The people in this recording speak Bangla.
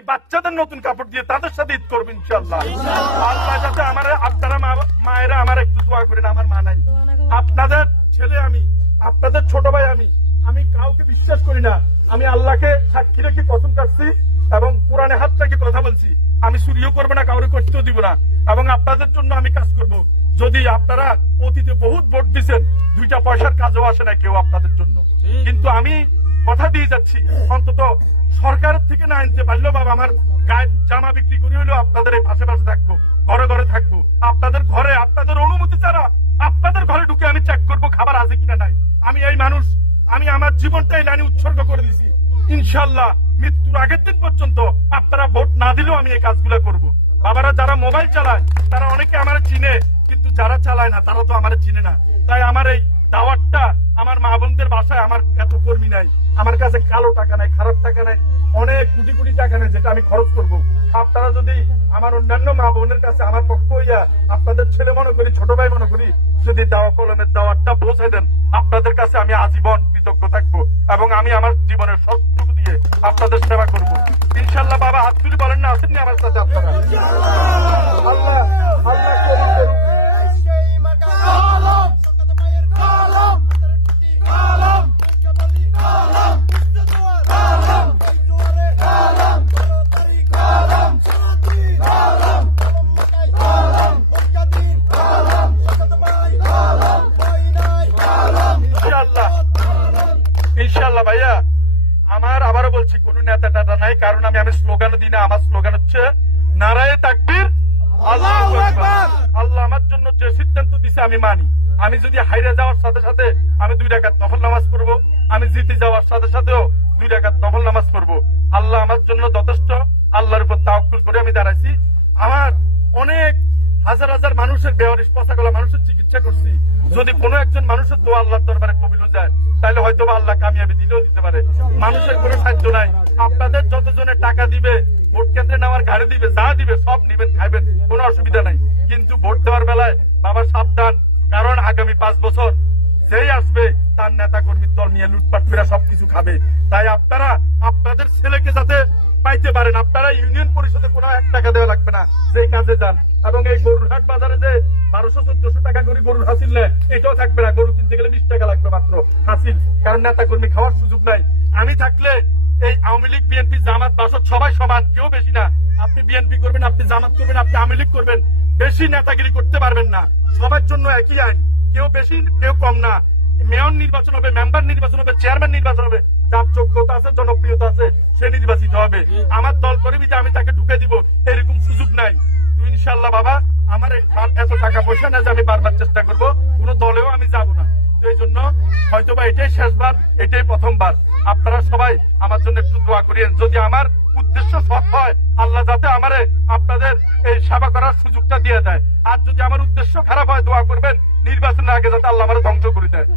এই বাচ্চাদের নতুন কাপড় দিয়ে তাদের সাথে ঈদ করবো ইনশাল্লাহ। আল্লাহ যাতে আমার আপনারা মায়েরা আমার একটু দোয়া করেন, আমার মা নাই, আপনাদের ছেলে আমি, আপনাদের ছোট ভাই আমি কাউকে বিশ্বাস করি না। আমি আল্লাহকে সাক্ষী রেখে কসম কাটছি এবং কোরআনে হাত রেখে কথা বলছি, আমি চুরিও করবো না, কাউরে করতেও দিব না এবং আপনাদের জন্য আমি কাজ করব। যদি আপনারা অতীতে বহুত ভোট দিচ্ছেন, 2টা পয়সার কাজও আসে না কেউ আপনাদের জন্য, কিন্তু আমি কথা দিয়ে যাচ্ছি অন্তত সরকারের থেকে না আনতে পারলেও বাবা আমার গায়ে জামা বিক্রি করে হলেও আপনাদের এই পাশে পাশে থাকবো, ঘরে ঘরে থাকবো, আপনাদের ঘরে আপনাদের অনুমতি ছাড়া আপনাদের ঘরে ঢুকে আমি চেক করবো খাবার আছে কিনা নাই। আমি এই মানুষ, আমি আমার জীবনটাই লাইনে উৎসর্গ করে দিছি। ইনশাল্লাহ মৃত্যুর আগের দিন পর্যন্ত আপনারা ভোট না দিলেও আমি এই কাজগুলো করব। বাবারা যারা মোবাইল চালায় তারা অনেকে আমার চিনে, কিন্তু যারা চালায় না তারা তো আমার চিনে না। তাই আমার এই দাওয়াতটা আমার মা বোনদের বাসায়, আমার এত কর্মী নাই, আমার কাছে কালো টাকা নাই, খারাপ টাকা নাই, অনেক কোটি কোটি টাকা নেই যেটা আমি খরচ করব। আপনারা যদি আমার অন্যান্য মা বোনের কাছে আমার পক্ষ হইয়া আপনাদের ছেলে মনে করি, ছোট ভাই মনে করি, যদি দাওয়া কলমের দাওয়াতটা পৌঁছে দেন, আপনাদের কাছে আমি আজীবন কৃতজ্ঞ থাকবো এবং আমি আমার জীবনের সবটুকু দিয়ে আপনাদের সেবা করব ইনশাল্লাহ। বাবা হাত তুলে বলেন না, আসেননি আমার সাথে আপনারা? আল্লাহ আল্লাহ কবুল করুন। ইনশাল্লাহ ভাইয়া, আমার আবারও বলছি কোন নেতা টাটা নাই, কারণ আমি স্লোগানও দিই না। আমার স্লোগান হচ্ছে নারায়ে তাকবীর, আল্লাহু আকবার। আল্লাহ আমার জন্য যে সিদ্ধান্ত দিছে আমি মানি। আমি যদি হাইরে যাওয়ার সাথে সাথে আমি 2 রাকাত নফল নামাজ পড়বো, আমি জিতে যাওয়ার সাথে সাথেও 2 রাকাত নফল নামাজ পড়বো। আল্লাহ আমার জন্য যথেষ্ট। আল্লাহর উপর তাওয়াক্কুল করে আমি দাঁড়াইছি। আমার অনেক হাজার হাজার মানুষের বেওয়ারিশ পচা গলা মানুষের চিকিৎসা করছি। যদি কোনো একজন মানুষের দোয়া আল্লাহর দরবারে কবুল হয়ে যায়, তাহলে হয়তো আল্লাহ কামিয়াবি দিলেও দিতে পারে। মানুষের কোনো সাহায্য নাই। আপনাদের যতজনে টাকা দিবে, ভোট কেন্দ্রে নেওয়ার গাড়ি দিবে, যা দিবে সব নিবেন, খাইবেন, কোনো অসুবিধা নাই। কিন্তু ভোট দেওয়ার বেলায় বাবা সাবধান, কারণ আগামী 5 বছর যেই আসবে তার নেতা কর্মীর দল নিয়ে লুটপাট করে সবকিছু খাবে। তাই আপনারা আপনাদের ছেলেকে যাতে পাইতে পারেন, আপনারা ইউনিয়ন পরিষদে কোনো 1 টাকা দেওয়া লাগবে না, যেই কাজে যান। এবং এই গরুরহাট বাজারে যে 1200-1400 টাকা করে গরুর হাসিল নেয়, এটাও থাকবে না। গরু কিনতে গেলে 20 টাকা লাগবে মাত্র হাসিল, কারণ নেতা কর্মী খাওয়ার সুযোগ নাই। আমি থাকলে এই আওয়ামী লীগ, বিএনপি, জামাত, বাসদ সবাই সমান, কেউ বেশি না। আপনি বিএনপি করবেন, আপনি জামাত করবেন, আপনি আওয়ামী লীগ করবেন, বেশি নেতাগিরি করতে পারবেন না। সবার জন্য একই আইন, কেউ বেশি কেউ কম না। মেয়র নির্বাচন হবে, মেম্বার নির্বাচন হবে, চেয়ারম্যান নির্বাচন হবে, যার যোগ্যতা আছে, জনপ্রিয়তা আছে, সে নির্বাচিত হবে। আমার দল কর্মী যে আমি তাকে ঢুকে দিব এরকম সুযোগ নাই। ইনশাল্লাহ বাবা, আমার এত টাকা পয়সা না যে আমি বারবার চেষ্টা করবো, কোনো দলেও আমি যাব না। তো এই জন্য হয়তোবা এটাই শেষবার, এটাই প্রথমবার। আপনারা সবাই আমার জন্য একটু দোয়া করিয়েন। যদি আমার উদ্দেশ্য সৎ হয়, আল্লাহ যাতে আমারে আপনাদের এই সেবা করার সুযোগটা দিয়ে দেয়। আর যদি আমার উদ্দেশ্য খারাপ হয়, দোয়া করবেন নির্বাচনের আগে যাতে আল্লাহ আমার ধ্বংস করে দেয়।